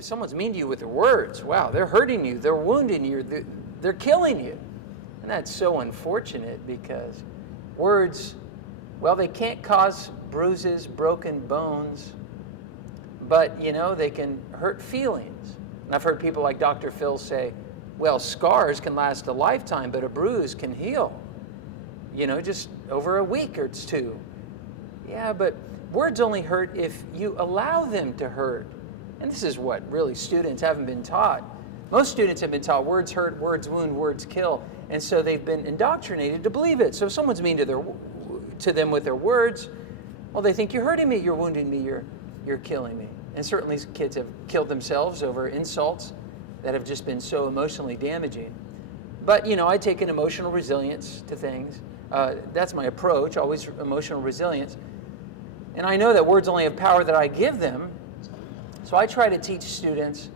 if someone's mean to you with their words, wow, they're hurting you, they're wounding you, they're killing you. And that's so unfortunate because words, well, they can't cause bruises, broken bones, but, they can hurt feelings. And I've heard people like Dr. Phil say, well, scars can last a lifetime, but a bruise can heal, just over a week or two. Yeah, but words only hurt if you allow them to hurt. And this is what really students haven't been taught. Most students have been taught words hurt, words wound, words kill. And so they've been indoctrinated to believe it. So if someone's mean to them with their words, well, they think you're hurting me, you're wounding me, you're killing me. And certainly kids have killed themselves over insults that have just been so emotionally damaging. But, I take an emotional resilience to things. That's my approach, always emotional resilience. And I know that words only have power that I give them. So I try to teach students,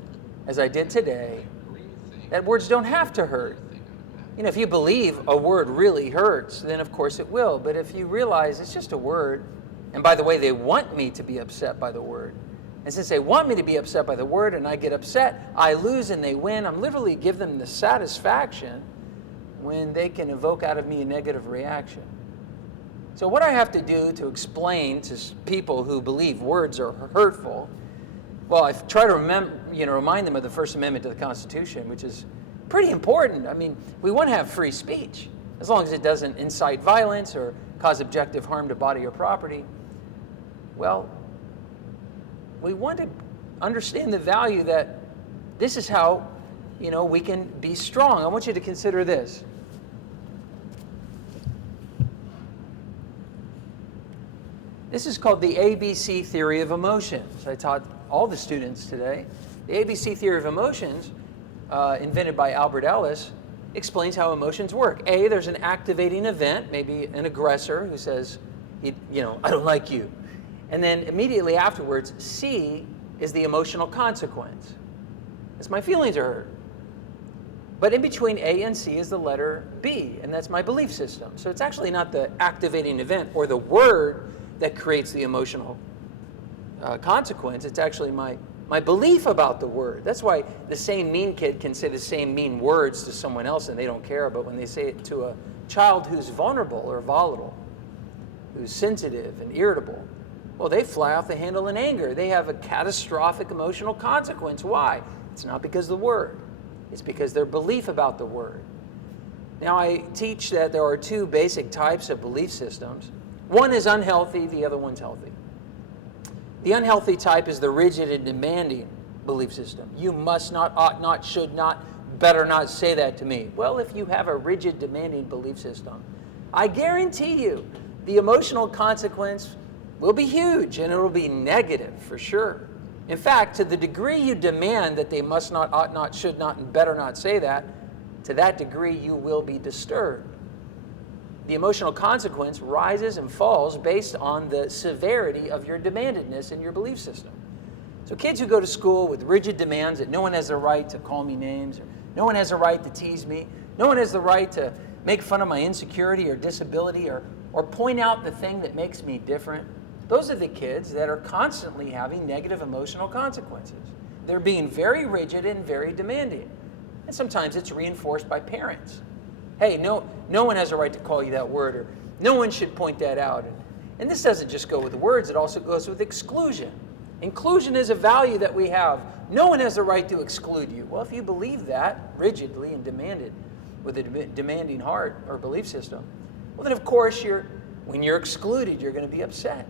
as I did today, that words don't have to hurt. If you believe a word really hurts, then of course it will. But if you realize it's just a word, and by the way, they want me to be upset by the word, and since they want me to be upset by the word and I get upset, I lose and they win. I'm literally give them the satisfaction when they can evoke out of me a negative reaction. So what I have to do to explain to people who believe words are hurtful, well, I try to remind them of the First Amendment to the Constitution, which is pretty important. I mean, we want to have free speech, as long as it doesn't incite violence or cause objective harm to body or property. Well, we want to understand the value that this is how, we can be strong. I want you to consider this. This is called the ABC theory of emotions. I taught all the students today. The ABC theory of emotions, invented by Albert Ellis, explains how emotions work. A, there's an activating event, maybe an aggressor who says, I don't like you. And then immediately afterwards, C is the emotional consequence. It's my feelings are hurt. But in between A and C is the letter B, and that's my belief system. So it's actually not the activating event or the word that creates the emotional consequence. It's actually my belief about the word. That's why the same mean kid can say the same mean words to someone else and they don't care, but when they say it to a child who's vulnerable or volatile, who's sensitive and irritable, well, they fly off the handle in anger. They have a catastrophic emotional consequence. Why? It's not because of the word. It's because their belief about the word. Now, I teach that there are two basic types of belief systems. One is unhealthy, the other one's healthy. The unhealthy type is the rigid and demanding belief system. You must not, ought not, should not, better not say that to me. Well, if you have a rigid, demanding belief system, I guarantee you the emotional consequence will be huge, and it will be negative for sure. In fact, to the degree you demand that they must not, ought not, should not, and better not say that, to that degree you will be disturbed. The emotional consequence rises and falls based on the severity of your demandedness in your belief system. So kids who go to school with rigid demands that no one has the right to call me names, or no one has the right to tease me, no one has the right to make fun of my insecurity or disability, or point out the thing that makes me different, those are the kids that are constantly having negative emotional consequences. They're being very rigid and very demanding. And sometimes it's reinforced by parents. Hey, no one has a right to call you that word, or no one should point that out. And this doesn't just go with words, it also goes with exclusion. Inclusion is a value that we have. No one has the right to exclude you. Well, if you believe that rigidly and demanded with a demanding heart or belief system, well then of course when you're excluded, you're going to be upset.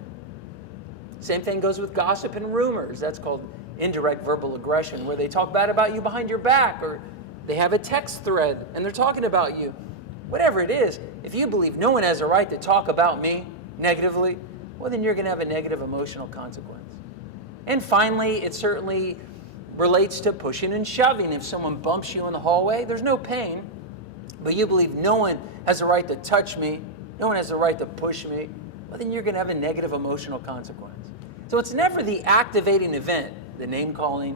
Same thing goes with gossip and rumors. That's called indirect verbal aggression, where they talk bad about you behind your back, or they have a text thread and they're talking about you. Whatever it is, if you believe no one has a right to talk about me negatively, well then you're going to have a negative emotional consequence. And finally, it certainly relates to pushing and shoving. If someone bumps you in the hallway, there's no pain, but you believe no one has a right to touch me, no one has the right to push me, well then you're going to have a negative emotional consequence. So it's never the activating event, the name calling,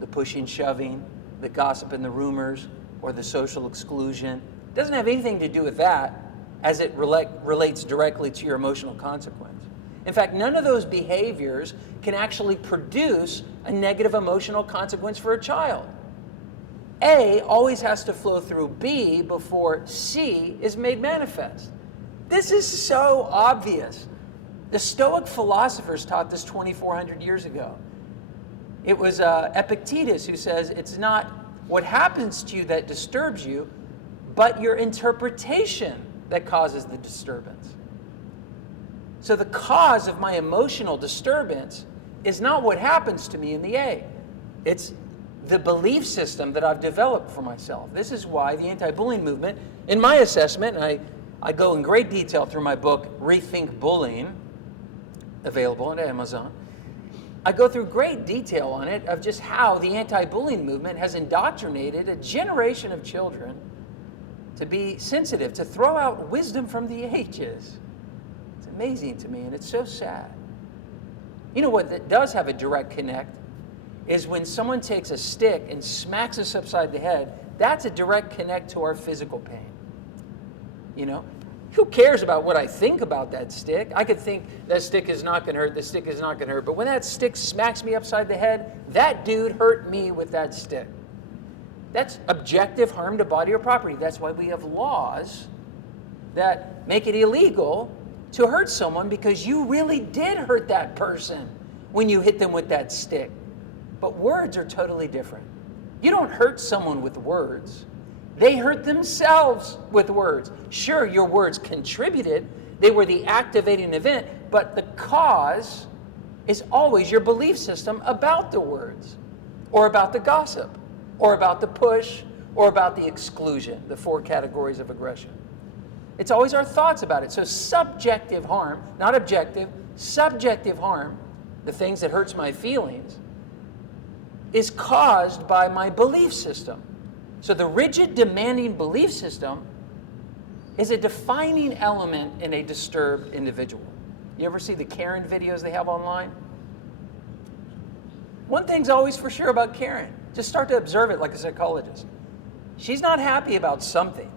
the pushing, shoving, the gossip and the rumors, or the social exclusion. It doesn't have anything to do with that as it relates directly to your emotional consequence. In fact, none of those behaviors can actually produce a negative emotional consequence for a child. A always has to flow through B before C is made manifest. This is so obvious. The Stoic philosophers taught this 2,400 years ago. It was Epictetus who says it's not what happens to you that disturbs you, but your interpretation that causes the disturbance. So the cause of my emotional disturbance is not what happens to me in the A. It's the belief system that I've developed for myself. This is why the anti-bullying movement, in my assessment, and I go in great detail through my book, Rethink Bullying, available on Amazon. I go through great detail on it of just how the anti-bullying movement has indoctrinated a generation of children to be sensitive, to throw out wisdom from the ages. It's amazing to me, and it's so sad. You know what does have a direct connect is when someone takes a stick and smacks us upside the head. That's a direct connect to our physical pain. You know? Who cares about what I think about that stick? I could think that stick is not going to hurt, the stick is not going to hurt. But when that stick smacks me upside the head, that dude hurt me with that stick. That's objective harm to body or property. That's why we have laws that make it illegal to hurt someone, because you really did hurt that person when you hit them with that stick. But words are totally different. You don't hurt someone with words. They hurt themselves with words. Sure, your words contributed. They were the activating event, but the cause is always your belief system about the words, or about the gossip, or about the push, or about the exclusion, the 4 categories of aggression. It's always our thoughts about it. So subjective harm, not objective, subjective harm, the things that hurts my feelings, is caused by my belief system. So the rigid, demanding belief system is a defining element in a disturbed individual. You ever see the Karen videos they have online? One thing's always for sure about Karen. Just start to observe it like a psychologist. She's not happy about something.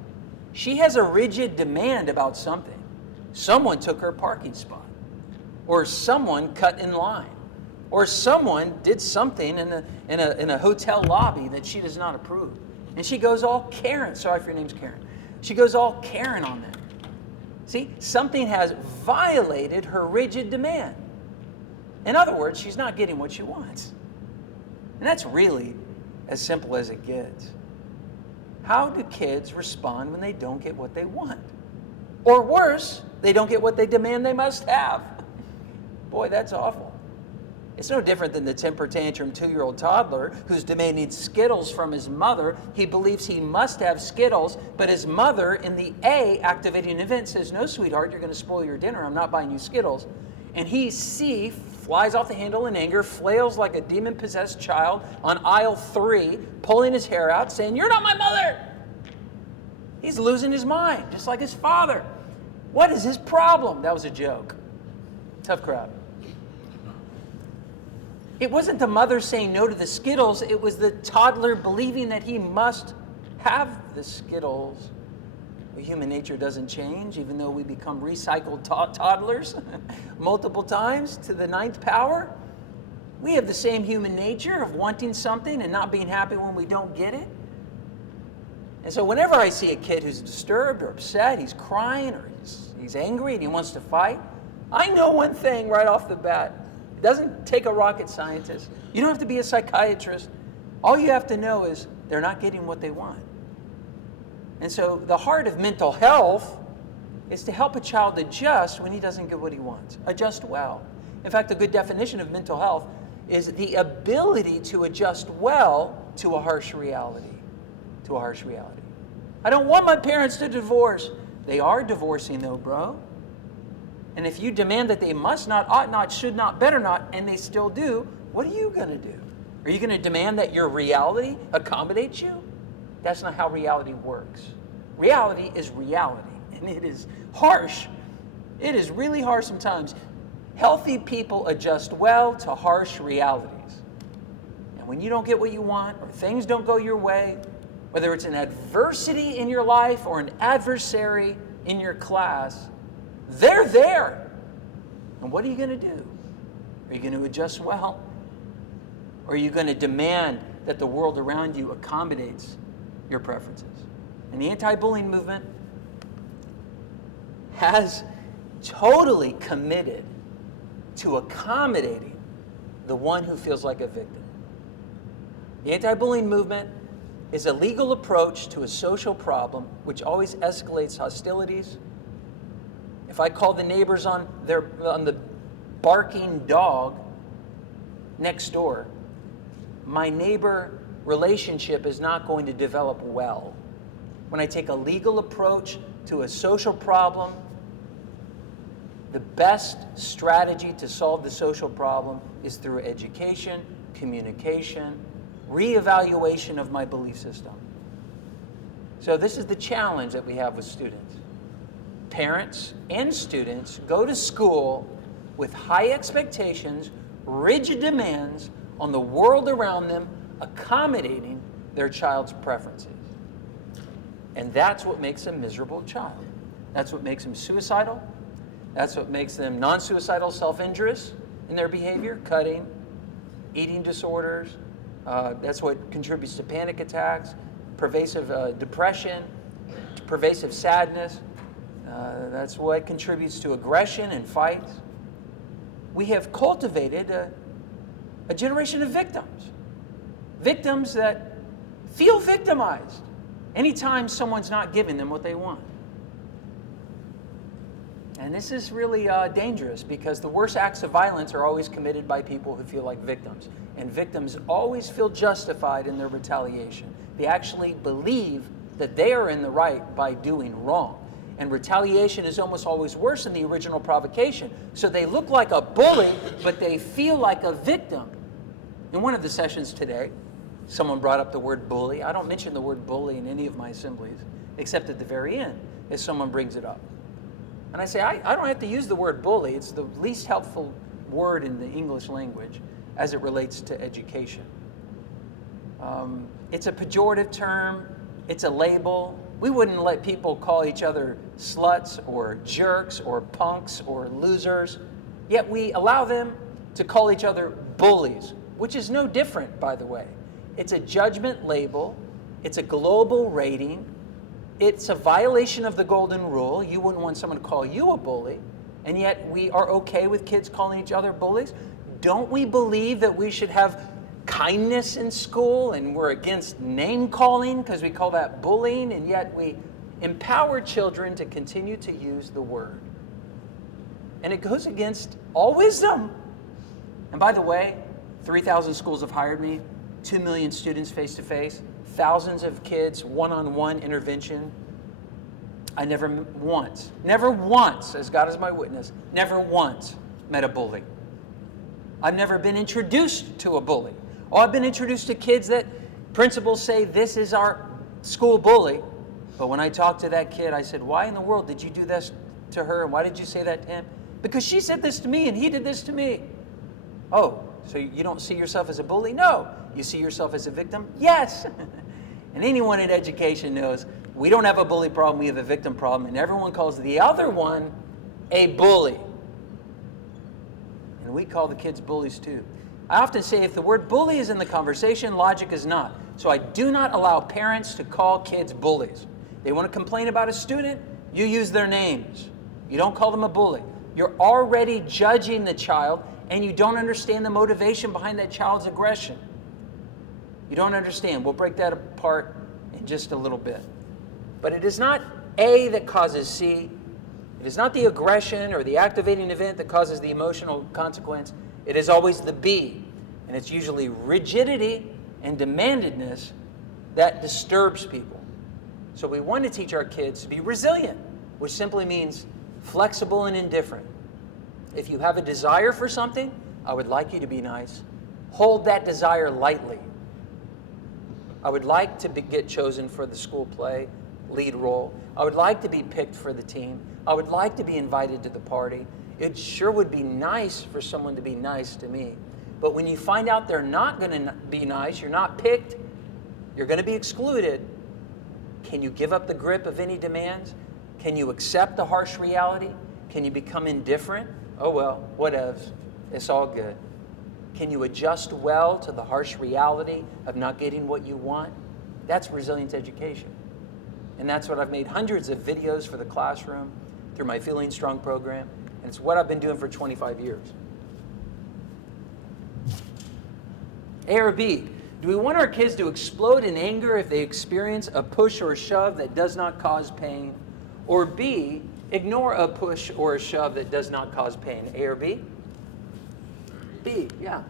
She has a rigid demand about something. Someone took her parking spot, or someone cut in line, or someone did something in a hotel lobby that she does not approve. And she goes all Karen. Sorry if your name's Karen. She goes all Karen on that. See, something has violated her rigid demand. In other words, she's not getting what she wants. And that's really as simple as it gets. How do kids respond when they don't get what they want? Or worse, they don't get what they demand they must have. Boy, that's awful. It's no different than the temper tantrum 2-year-old toddler who's demanding Skittles from his mother. He believes he must have Skittles, but his mother in the A activating event says, "No, sweetheart, you're going to spoil your dinner. I'm not buying you Skittles." And he, C, flies off the handle in anger, flails like a demon-possessed child on aisle 3, pulling his hair out, saying, "You're not my mother." He's losing his mind, just like his father. What is his problem? That was a joke. Tough crowd. It wasn't the mother saying no to the Skittles. It was the toddler believing that he must have the Skittles. Well, human nature doesn't change, even though we become recycled toddlers multiple times to the 9th power. We have the same human nature of wanting something and not being happy when we don't get it. And so whenever I see a kid who's disturbed or upset, he's crying or he's angry and he wants to fight, I know one thing right off the bat. It doesn't take a rocket scientist. You don't have to be a psychiatrist. All you have to know is they're not getting what they want. And so the heart of mental health is to help a child adjust when he doesn't get what he wants. Adjust well. In fact, a good definition of mental health is the ability to adjust well to a harsh reality. To a harsh reality. I don't want my parents to divorce. They are divorcing though, bro. And if you demand that they must not, ought not, should not, better not, and they still do, what are you going to do? Are you going to demand that your reality accommodates you? That's not how reality works. Reality is reality, and it is harsh. It is really harsh sometimes. Healthy people adjust well to harsh realities. And when you don't get what you want, or things don't go your way, whether it's an adversity in your life or an adversary in your class, they're there. And what are you going to do? Are you going to adjust well? Or are you going to demand that the world around you accommodates your preferences? And the anti-bullying movement has totally committed to accommodating the one who feels like a victim. The anti-bullying movement is a legal approach to a social problem which always escalates hostilities. If I call the neighbors on the barking dog next door, my neighbor relationship is not going to develop well. When I take a legal approach to a social problem, the best strategy to solve the social problem is through education, communication, reevaluation of my belief system. So this is the challenge that we have with students. Parents and students go to school with high expectations, rigid demands on the world around them, accommodating their child's preferences. And that's what makes a miserable child. That's what makes them suicidal. That's what makes them non-suicidal, self-injurious in their behavior, cutting, eating disorders. That's what contributes to panic attacks, pervasive depression, pervasive sadness. That's what contributes to aggression and fights. We have cultivated a generation of victims. Victims that feel victimized anytime someone's not giving them what they want. And this is really dangerous because the worst acts of violence are always committed by people who feel like victims. And victims always feel justified in their retaliation. They actually believe that they are in the right by doing wrong. And retaliation is almost always worse than the original provocation. So they look like a bully, but they feel like a victim. In one of the sessions today, someone brought up the word bully. I don't mention the word bully in any of my assemblies, except at the very end, as someone brings it up. And I say, I don't have to use the word bully. It's the least helpful word in the English language as it relates to education. It's a pejorative term. It's a label. We wouldn't let people call each other sluts or jerks or punks or losers, yet we allow them to call each other bullies, which is no different, by the way. It's a judgment label. It's a global rating. It's a violation of the golden rule. You wouldn't want someone to call you a bully, and yet we are okay with kids calling each other bullies. Don't we believe that we should have kindness in school, and we're against name calling because we call that bullying, and yet we empower children to continue to use the word? And it goes against all wisdom. And by the way, 3,000 schools have hired me, 2 million students face-to-face, thousands of kids, one-on-one intervention. I never once, as God is my witness, never once met a bully. I've never been introduced to a bully. Oh, I've been introduced to kids that principals say, this is our school bully. But when I talked to that kid, I said, why in the world did you do this to her? And why did you say that to him? Because she said this to me and he did this to me. Oh, so you don't see yourself as a bully? No. You see yourself as a victim? Yes. And anyone in education knows we don't have a bully problem, we have a victim problem, and everyone calls the other one a bully. And we call the kids bullies too. I often say if the word bully is in the conversation, logic is not. So I do not allow parents to call kids bullies. They want to complain about a student, you use their names. You don't call them a bully. You're already judging the child, and you don't understand the motivation behind that child's aggression. You don't understand. We'll break that apart in just a little bit. But it is not A that causes C. It is not the aggression or the activating event that causes the emotional consequence. It is always the B. And it's usually rigidity and demandedness that disturbs people. So we want to teach our kids to be resilient, which simply means flexible and indifferent. If you have a desire for something, I would like you to be nice. Hold that desire lightly. I would like to get chosen for the school play, lead role. I would like to be picked for the team. I would like to be invited to the party. It sure would be nice for someone to be nice to me. But when you find out they're not going to be nice, you're not picked, you're going to be excluded, can you give up the grip of any demands? Can you accept the harsh reality? Can you become indifferent? Oh well, whatevs. It's all good. Can you adjust well to the harsh reality of not getting what you want? That's resilience education. And that's what I've made hundreds of videos for the classroom through my Feeling Strong program. And it's what I've been doing for 25 years. A or B, do we want our kids to explode in anger if they experience a push or a shove that does not cause pain? Or B, ignore a push or a shove that does not cause pain? A or B? B, yeah.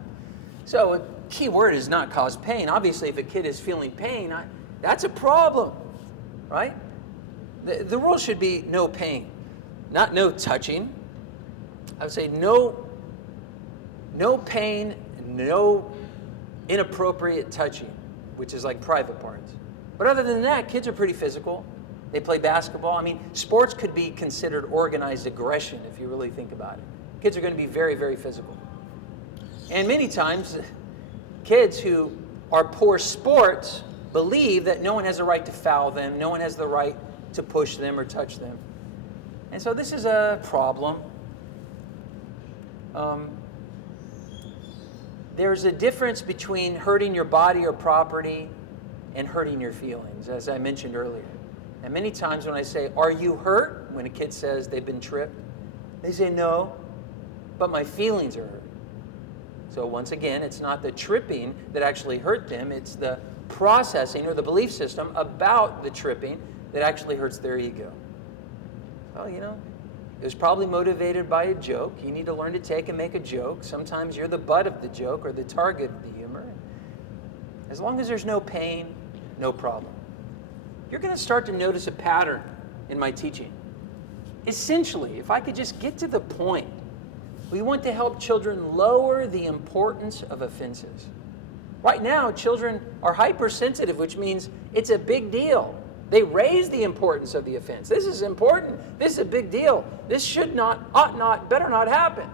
So a key word is not cause pain. Obviously, if a kid is feeling pain, that's a problem, right? The rule should be no pain, not no touching. I would say no pain, no inappropriate touching, which is like private parts. But other than that, kids are pretty physical. They play basketball. I mean, sports could be considered organized aggression if you really think about it. Kids are going to be very, very physical. And many times, kids who are poor sports believe that no one has the right to foul them, no one has the right to push them or touch them. And so this is a problem. There's a difference between hurting your body or property and hurting your feelings, as I mentioned earlier. And many times when I say, "Are you hurt?" when a kid says they've been tripped, they say, "No, but my feelings are hurt." So once again, it's not the tripping that actually hurt them, it's the processing or the belief system about the tripping that actually hurts their ego. Well, you know, it was probably motivated by a joke. You need to learn to take and make a joke. Sometimes you're the butt of the joke or the target of the humor. As long as there's no pain, no problem. You're going to start to notice a pattern in my teaching. Essentially, if I could just get to the point, we want to help children lower the importance of offenses. Right now, children are hypersensitive, which means it's a big deal. They raise the importance of the offense. This is important. This is a big deal. This should not, ought not, better not happen.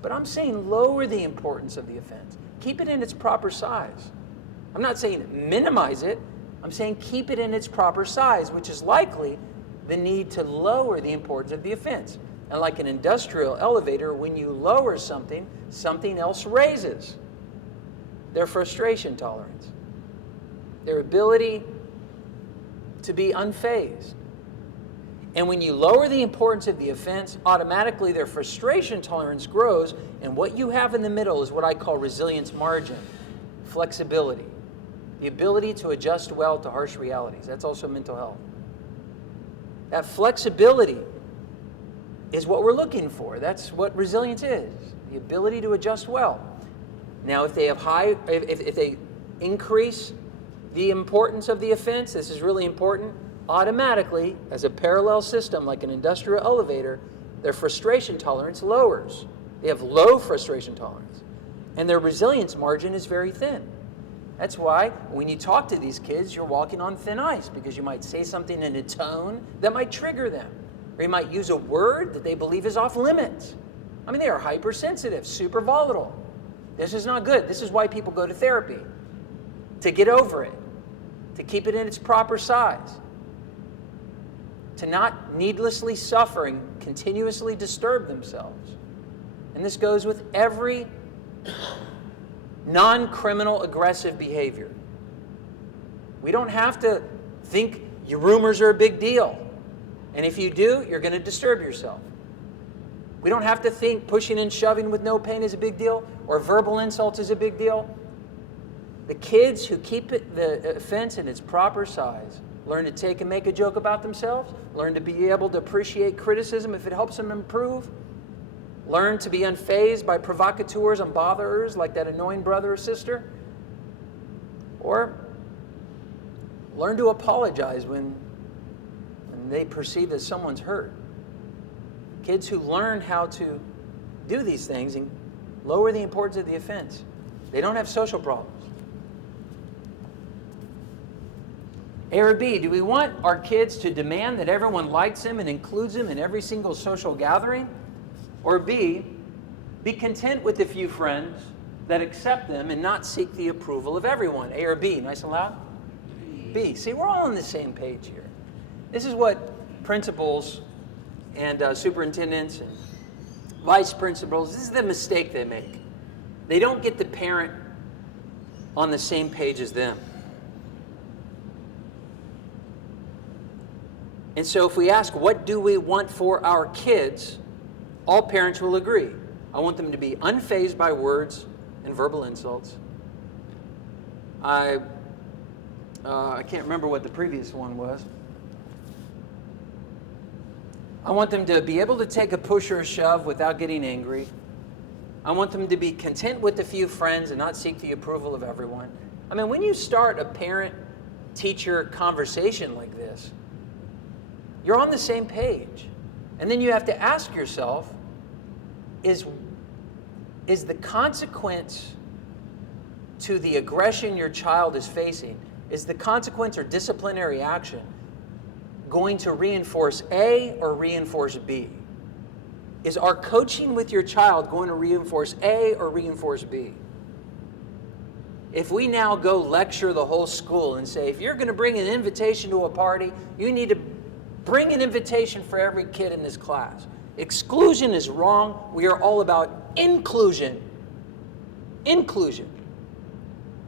But I'm saying lower the importance of the offense. Keep it in its proper size. I'm not saying minimize it. I'm saying keep it in its proper size, which is likely the need to lower the importance of the offense. And like an industrial elevator, when you lower something, something else raises. Their frustration tolerance, their ability to be unfazed. And when you lower the importance of the offense, automatically their frustration tolerance grows, and what you have in the middle is what I call resilience margin, flexibility, the ability to adjust well to harsh realities. That's also mental health. That flexibility is what we're looking for. That's what resilience is, the ability to adjust well. Now, if they have if they increase the importance of the offense, this is really important, automatically, as a parallel system like an industrial elevator, their frustration tolerance lowers. They have low frustration tolerance, and their resilience margin is very thin. That's why when you talk to these kids, you're walking on thin ice, because you might say something in a tone that might trigger them, or you might use a word that they believe is off limits. I mean, they are hypersensitive, super volatile. This is not good. This is why people go to therapy, to get over it, to keep it in its proper size, to not needlessly suffer and continuously disturb themselves. And this goes with every non-criminal aggressive behavior. We don't have to think your rumors are a big deal. And if you do, you're going to disturb yourself. We don't have to think pushing and shoving with no pain is a big deal, or verbal insults is a big deal. The kids who keep the offense in its proper size learn to take and make a joke about themselves, learn to be able to appreciate criticism if it helps them improve, learn to be unfazed by provocateurs and botherers like that annoying brother or sister, or learn to apologize when they perceive that someone's hurt. Kids who learn how to do these things and lower the importance of the offense, they don't have social problems. A or B, do we want our kids to demand that everyone likes them and includes them in every single social gathering? Or B, be content with a few friends that accept them and not seek the approval of everyone? A or B, nice and loud? B. See, we're all on the same page here. This is what principals and superintendents and vice principals, this is the mistake they make. They don't get the parent on the same page as them. And so if we ask, what do we want for our kids, all parents will agree. I want them to be unfazed by words and verbal insults. I can't remember what the previous one was. I want them to be able to take a push or a shove without getting angry. I want them to be content with a few friends and not seek the approval of everyone. I mean, when you start a parent-teacher conversation like this, you're on the same page. And then you have to ask yourself, is the consequence to the aggression your child is facing, is the consequence or disciplinary action going to reinforce A or reinforce B? Is our coaching with your child going to reinforce A or reinforce B? If we now go lecture the whole school and say, if you're going to bring an invitation to a party, you need to bring an invitation for every kid in this class. Exclusion is wrong. We are all about inclusion. Inclusion.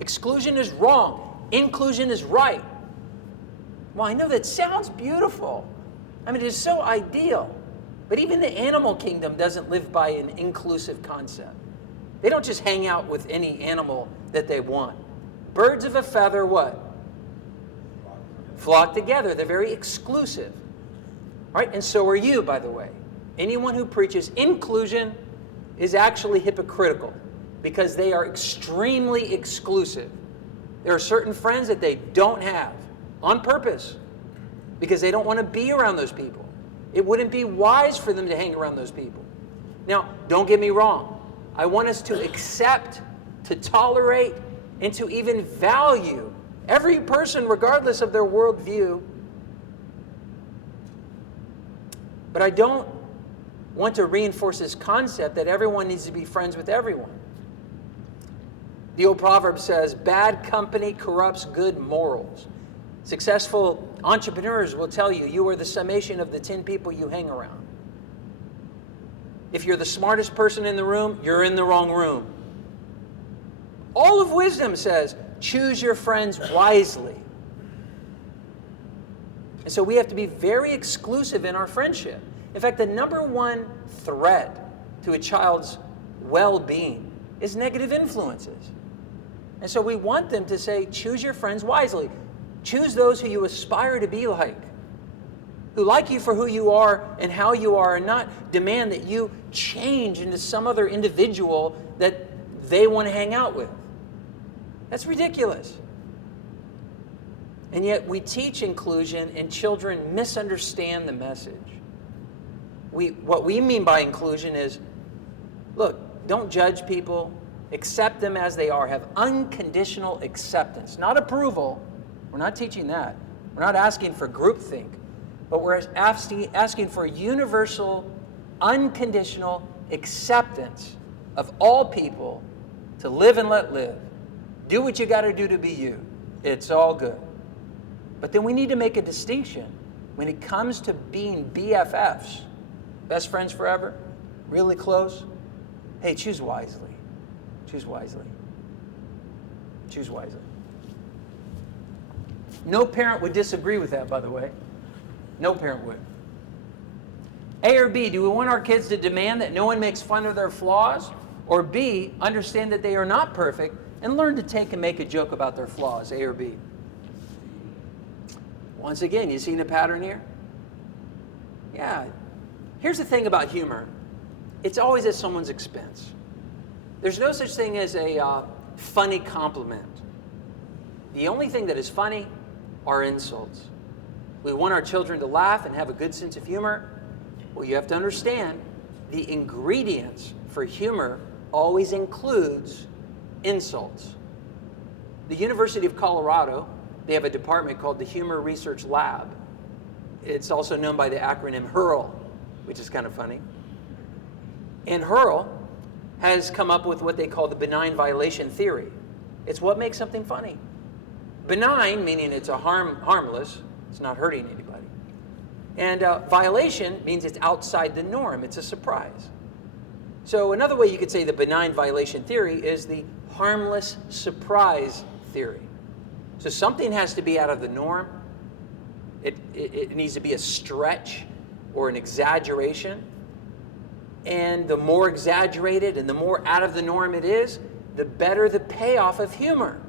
Exclusion is wrong. Inclusion is right. Well, I know that sounds beautiful. I mean, it is so ideal. But even the animal kingdom doesn't live by an inclusive concept. They don't just hang out with any animal that they want. Birds of a feather, what? Flock together. They're very exclusive. Right? And so are you, by the way. Anyone who preaches inclusion is actually hypocritical because they are extremely exclusive. There are certain friends that they don't have on purpose because they don't want to be around those people. It wouldn't be wise for them to hang around those people. Now, don't get me wrong. I want us to accept, to tolerate, and to even value every person regardless of their worldview. But I don't want to reinforce this concept that everyone needs to be friends with everyone. The old proverb says, bad company corrupts good morals. Successful entrepreneurs will tell you, you are the summation of the 10 people you hang around. If you're the smartest person in the room, you're in the wrong room. All of wisdom says, choose your friends wisely. And so we have to be very exclusive in our friendship. In fact, the number one threat to a child's well-being is negative influences. And so we want them to say, choose your friends wisely. Choose those who you aspire to be like, who like you for who you are and how you are, and not demand that you change into some other individual that they want to hang out with. That's ridiculous. And yet we teach inclusion and children misunderstand the message. What we mean by inclusion is, look, don't judge people, accept them as they are, have unconditional acceptance, not approval. We're not teaching that. We're not asking for groupthink, but we're asking for universal, unconditional acceptance of all people to live and let live. Do what you got to do to be you. It's all good. But then we need to make a distinction when it comes to being BFFs, best friends forever, really close. Hey, choose wisely. Choose wisely. Choose wisely. No parent would disagree with that, by the way. No parent would. A or B, do we want our kids to demand that no one makes fun of their flaws? Or B, understand that they are not perfect and learn to take and make a joke about their flaws, A or B? Once again, you seen a pattern here? Yeah. Here's the thing about humor. It's always at someone's expense. There's no such thing as a funny compliment. The only thing that is funny are insults. We want our children to laugh and have a good sense of humor. Well, you have to understand the ingredients for humor always includes insults. The University of Colorado, they have a department called the Humor Research Lab. It's also known by the acronym HURL, which is kind of funny. And HURL has come up with what they call the benign violation theory. It's what makes something funny. Benign, meaning it's harmless, it's not hurting anybody. And violation means it's outside the norm, it's a surprise. So another way you could say the benign violation theory is the harmless surprise theory. So something has to be out of the norm. It needs to be a stretch or an exaggeration. And the more exaggerated and the more out of the norm it is, the better the payoff of humor.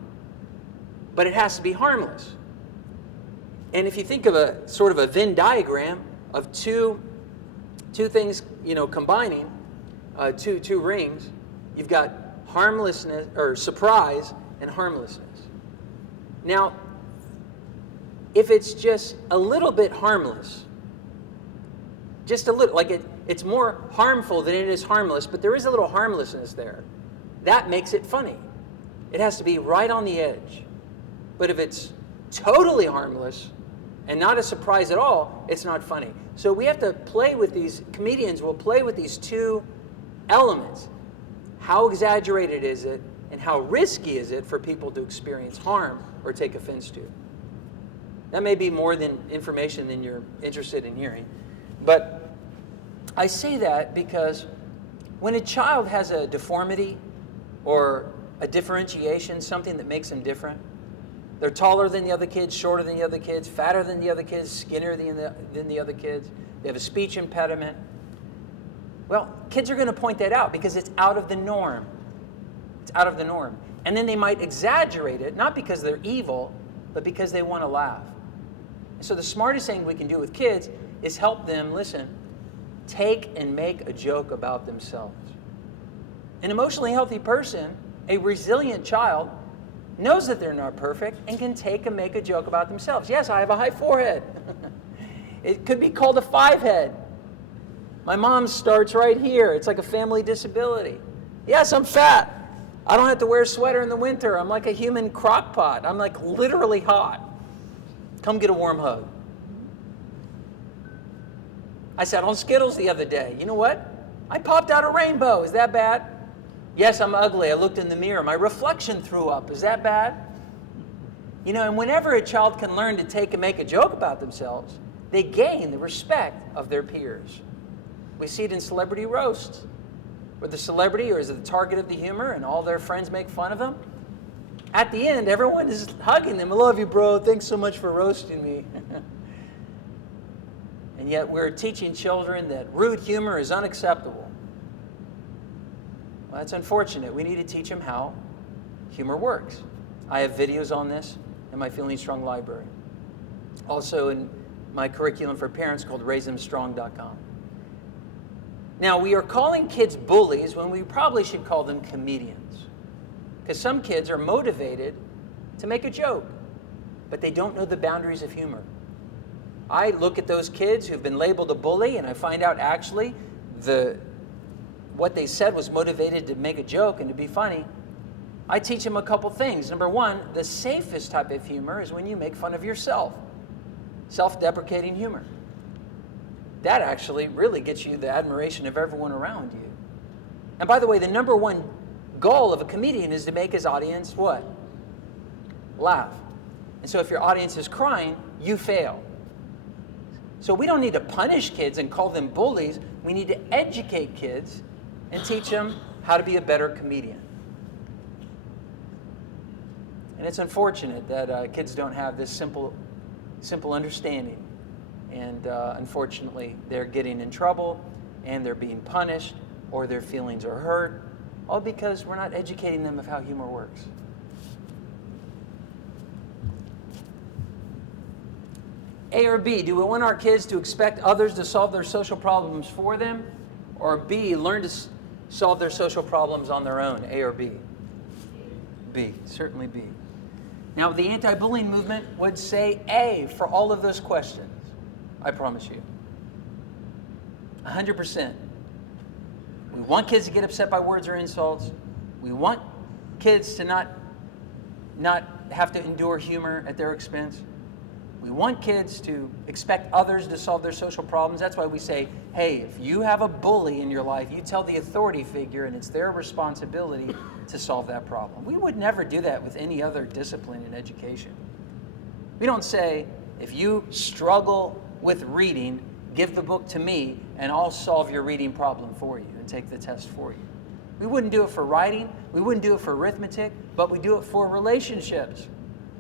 But it has to be harmless. And if you think of a sort of a Venn diagram of two things, combining, two rings, you've got harmlessness or surprise and harmlessness. Now, if it's just a little bit harmless, just a little, like it's more harmful than it is harmless, but there is a little harmlessness there, that makes it funny. It has to be right on the edge. But if it's totally harmless and not a surprise at all, it's not funny. So we have to play with these, comedians will play with these two elements. How exaggerated is it, and how risky is it for people to experience harm or take offense to? That may be more than information than you're interested in hearing. But I say that because when a child has a deformity or a differentiation, something that makes them different, they're taller than the other kids, shorter than the other kids, fatter than the other kids, skinnier than the other kids, they have a speech impediment. Well, kids are going to point that out because it's out of the norm. It's out of the norm. And then they might exaggerate it, not because they're evil, but because they want to laugh. And so the smartest thing we can do with kids is help them, listen, take and make a joke about themselves. An emotionally healthy person, a resilient child, knows that they're not perfect and can take and make a joke about themselves. Yes, I have a high forehead. It could be called a 5-head. My mom starts right here. It's like a family disability. Yes, I'm fat. I don't have to wear a sweater in the winter. I'm like a human crock pot. I'm like literally hot. Come get a warm hug. I sat on Skittles the other day. You know what? I popped out a rainbow. Is that bad? Yes, I'm ugly. I looked in the mirror. My reflection threw up. Is that bad? And whenever a child can learn to take and make a joke about themselves, they gain the respect of their peers. We see it in celebrity roasts, where the celebrity is the target of the humor and all their friends make fun of them. At the end, everyone is hugging them. I love you, bro. Thanks so much for roasting me. And yet we're teaching children that rude humor is unacceptable. Well, that's unfortunate. We need to teach them how humor works. I have videos on this in my Feeling Strong library. Also in my curriculum for parents called RaiseThemStrong.com. Now, we are calling kids bullies when we probably should call them comedians. Because some kids are motivated to make a joke, but they don't know the boundaries of humor. I look at those kids who've been labeled a bully, and I find out actually what they said was motivated to make a joke and to be funny. I teach them a couple things. Number one, the safest type of humor is when you make fun of yourself. Self-deprecating humor. That actually really gets you the admiration of everyone around you. And by the way, the number one goal of a comedian is to make his audience what? Laugh. And so if your audience is crying, you fail. So we don't need to punish kids and call them bullies. We need to educate kids and teach them how to be a better comedian. And it's unfortunate that kids don't have this simple understanding. And unfortunately, they're getting in trouble, and they're being punished, or their feelings are hurt, all because we're not educating them of how humor works. A or B, do we want our kids to expect others to solve their social problems for them? Or B, learn to solve their social problems on their own? A or B? B, certainly B. Now, the anti-bullying movement would say A for all of those questions. I promise you. 100%. We want kids to get upset by words or insults. We want kids to not have to endure humor at their expense. We want kids to expect others to solve their social problems. That's why we say, hey, if you have a bully in your life, you tell the authority figure, and it's their responsibility to solve that problem. We would never do that with any other discipline in education. We don't say, if you struggle with reading, give the book to me and I'll solve your reading problem for you and take the test for you. We wouldn't do it for writing, we wouldn't do it for arithmetic, but we do it for relationships.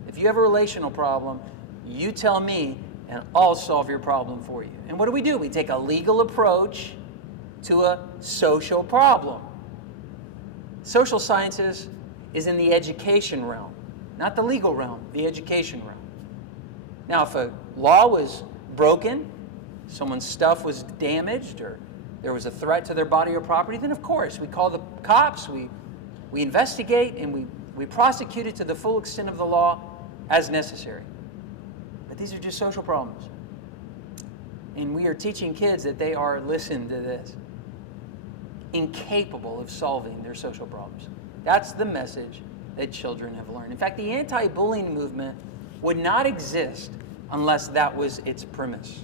If you have a relational problem, you tell me and I'll solve your problem for you. And what do? We take a legal approach to a social problem. Social sciences is in the education realm, not the legal realm, the education realm. Now, if a law was broken, someone's stuff was damaged, or there was a threat to their body or property, then of course we call the cops, we investigate, and we prosecute it to the full extent of the law as necessary. But these are just social problems. And we are teaching kids that they are, listen to this, incapable of solving their social problems. That's the message that children have learned. In fact, the anti-bullying movement would not exist unless that was its premise.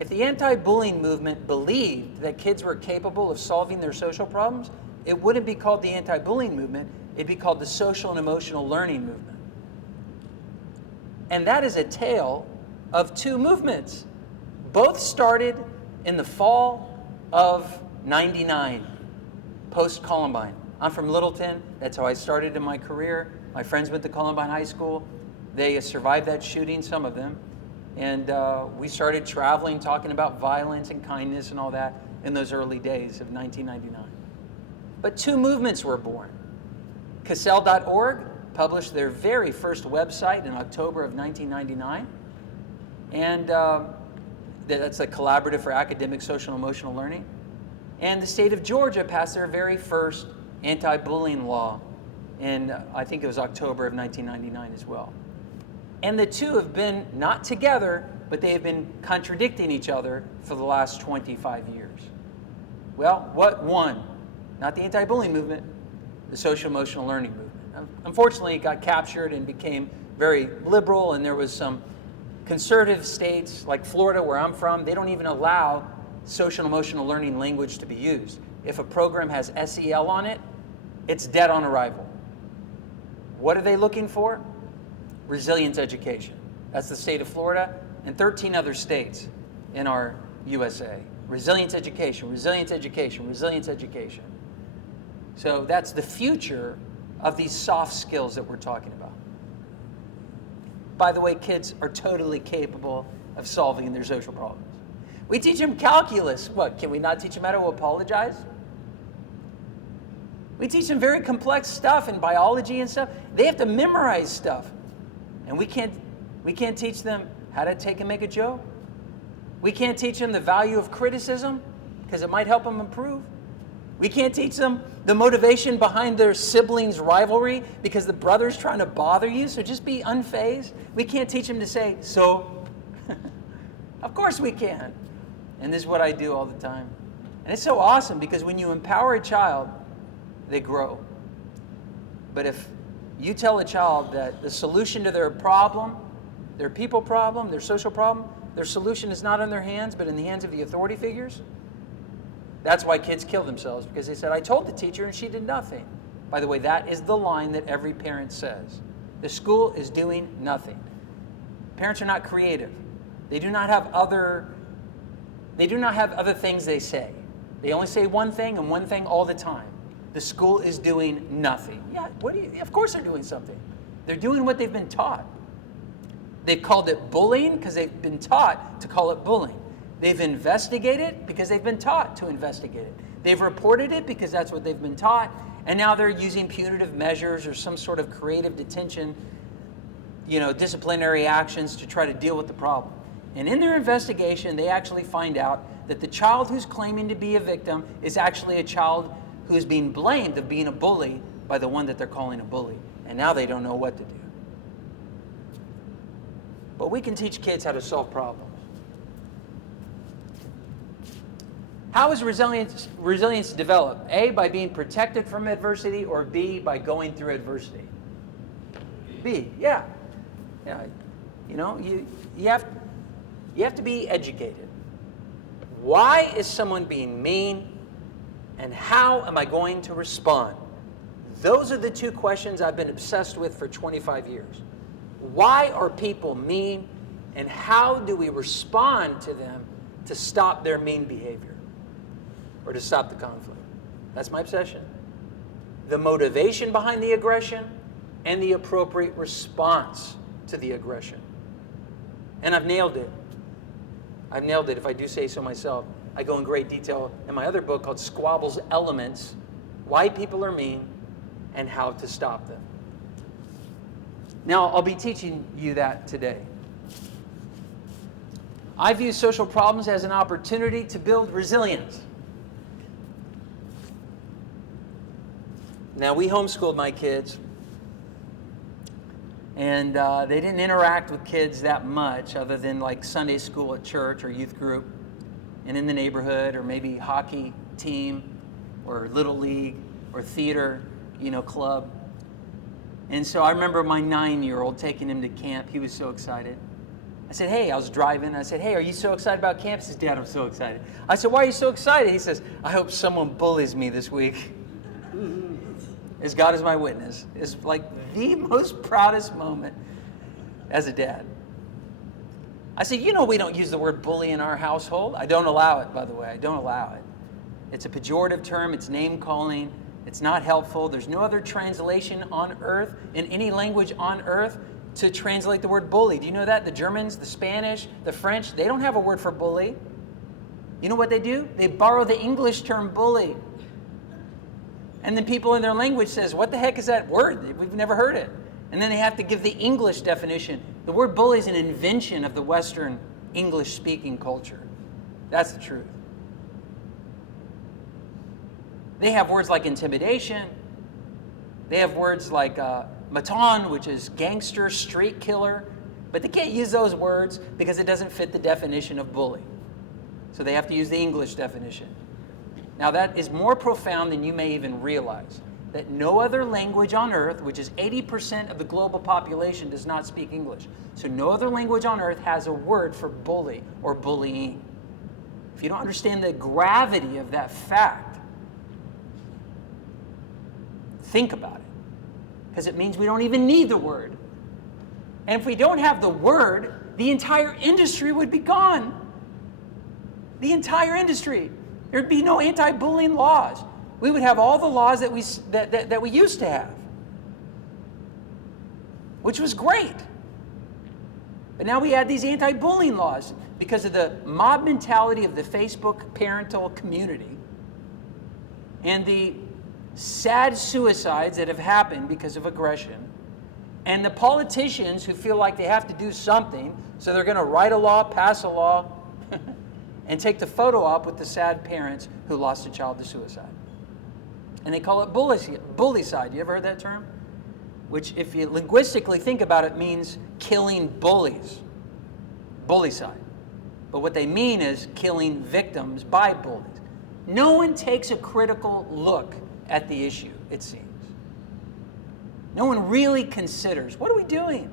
If the anti-bullying movement believed that kids were capable of solving their social problems, it wouldn't be called the anti-bullying movement, it'd be called the social and emotional learning movement. And that is a tale of two movements. Both started in the fall of '99, post-Columbine. I'm from Littleton. That's how I started in my career. My friends went to Columbine High School. They survived that shooting, some of them. And we started traveling, talking about violence and kindness and all that in those early days of 1999. But two movements were born. Cassell.org published their very first website in October of 1999. And that's a collaborative for academic, social, and emotional learning. And the state of Georgia passed their very first anti-bullying law in, I think it was October of 1999 as well. And the two have been not together, but they have been contradicting each other for the last 25 years. Well, what won? Not the anti-bullying movement, the social emotional learning movement. Unfortunately, it got captured and became very liberal, and there was some conservative states like Florida, where I'm from, they don't even allow social emotional learning language to be used. If a program has SEL on it, it's dead on arrival. What are they looking for? Resilience education. That's the state of Florida and 13 other states in our USA. Resilience education, resilience education, resilience education. So that's the future of these soft skills that we're talking about. By the way, kids are totally capable of solving their social problems. We teach them calculus. What, can we not teach them how to apologize? We teach them very complex stuff in biology and stuff. They have to memorize stuff. And we can't teach them how to take and make a joke. We can't teach them the value of criticism because it might help them improve. We can't teach them the motivation behind their siblings' rivalry because the brother's trying to bother you, so just be unfazed. We can't teach them to say, so. Of course we can. And this is what I do all the time. And it's so awesome because when you empower a child, they grow. But if you tell a child that the solution to their problem, their people problem, their social problem, their solution is not in their hands, but in the hands of the authority figures, that's why kids kill themselves, because they said, I told the teacher and she did nothing. By the way, that is the line that every parent says. The school is doing nothing. Parents are not creative. They do not have other things they say. They only say one thing and one thing all the time. The school is doing nothing. Yeah, of course they're doing something. They're doing what they've been taught. They've called it bullying because they've been taught to call it bullying. They've investigated because they've been taught to investigate it. They've reported it because that's what they've been taught. And now they're using punitive measures or some sort of creative detention, disciplinary actions to try to deal with the problem. And in their investigation, they actually find out that the child who's claiming to be a victim is actually a child who is being blamed of being a bully by the one that they're calling a bully. And now they don't know what to do. But we can teach kids how to solve problems. How is resilience developed? A, by being protected from adversity, or B, by going through adversity? B, yeah. You have to be educated. Why is someone being mean, and how am I going to respond? Those are the two questions I've been obsessed with for 25 years. Why are people mean, And how do we respond to them to stop their mean behavior or to stop the conflict? That's my obsession. The motivation behind the aggression and the appropriate response to the aggression. And I've nailed it. I've nailed it, if I do say so myself. I go in great detail in my other book called Squabble's Elements, Why People Are Mean and How to Stop Them. Now, I'll be teaching you that today. I view social problems as an opportunity to build resilience. Now, we homeschooled my kids, and they didn't interact with kids that much other than like Sunday school at church or youth group and in the neighborhood, or maybe hockey team or little league or theater, club. And so I remember my 9-year-old taking him to camp. He was so excited. I said, hey, I was driving. I said, hey, are you so excited about camp? He says, Dad, I'm so excited. I said, why are you so excited? He says, I hope someone bullies me this week. As God is my witness. It's like the most proudest moment as a dad. I said, we don't use the word bully in our household. I don't allow it, by the way. I don't allow it. It's a pejorative term. It's name calling. It's not helpful. There's no other translation on earth, in any language on earth, to translate the word bully. Do you know that? The Germans, the Spanish, the French, they don't have a word for bully. You know what they do? They borrow the English term bully. And then people in their language says, what the heck is that word? We've never heard it. And then they have to give the English definition. The word bully is an invention of the Western English-speaking culture. That's the truth. They have words like intimidation. They have words like maton, which is gangster, street killer. But they can't use those words because it doesn't fit the definition of bully. So they have to use the English definition. Now that is more profound than you may even realize. That no other language on earth, which is 80% of the global population, does not speak English. So no other language on earth has a word for bully or bullying. If you don't understand the gravity of that fact, think about it. Because it means we don't even need the word. And if we don't have the word, the entire industry would be gone. The entire industry. There'd be no anti-bullying laws. We would have all the laws that we used to have, which was great. But now we add these anti-bullying laws because of the mob mentality of the Facebook parental community and the sad suicides that have happened because of aggression, and the politicians who feel like they have to do something, so they're going to write a law, pass a law, and take the photo op with the sad parents who lost a child to suicide. And they call it bullycide. You ever heard that term? Which, if you linguistically think about it, means killing bullies. Bullycide. But what they mean is killing victims by bullies. No one takes a critical look at the issue, it seems. No one really considers, what are we doing?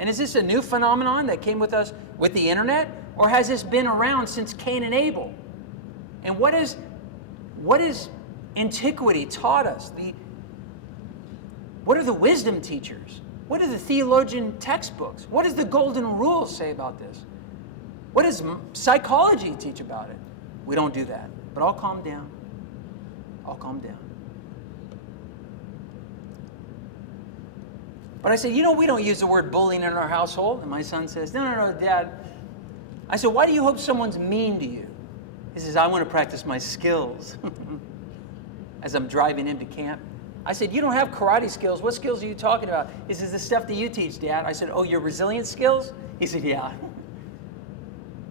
And is this a new phenomenon that came with us with the internet? Or has this been around since Cain and Abel? And what is antiquity taught us? What are the wisdom teachers? What are the theologian textbooks? What does the golden rule say about this? What does psychology teach about it? We don't do that. But I'll calm down. I'll calm down. But I said, we don't use the word bullying in our household. And my son says, no, Dad. I said, why do you hope someone's mean to you? He says, I want to practice my skills. As I'm driving him to camp. I said, you don't have karate skills. What skills are you talking about? He says, the stuff that you teach, Dad. I said, oh, your resilience skills? He said, yeah.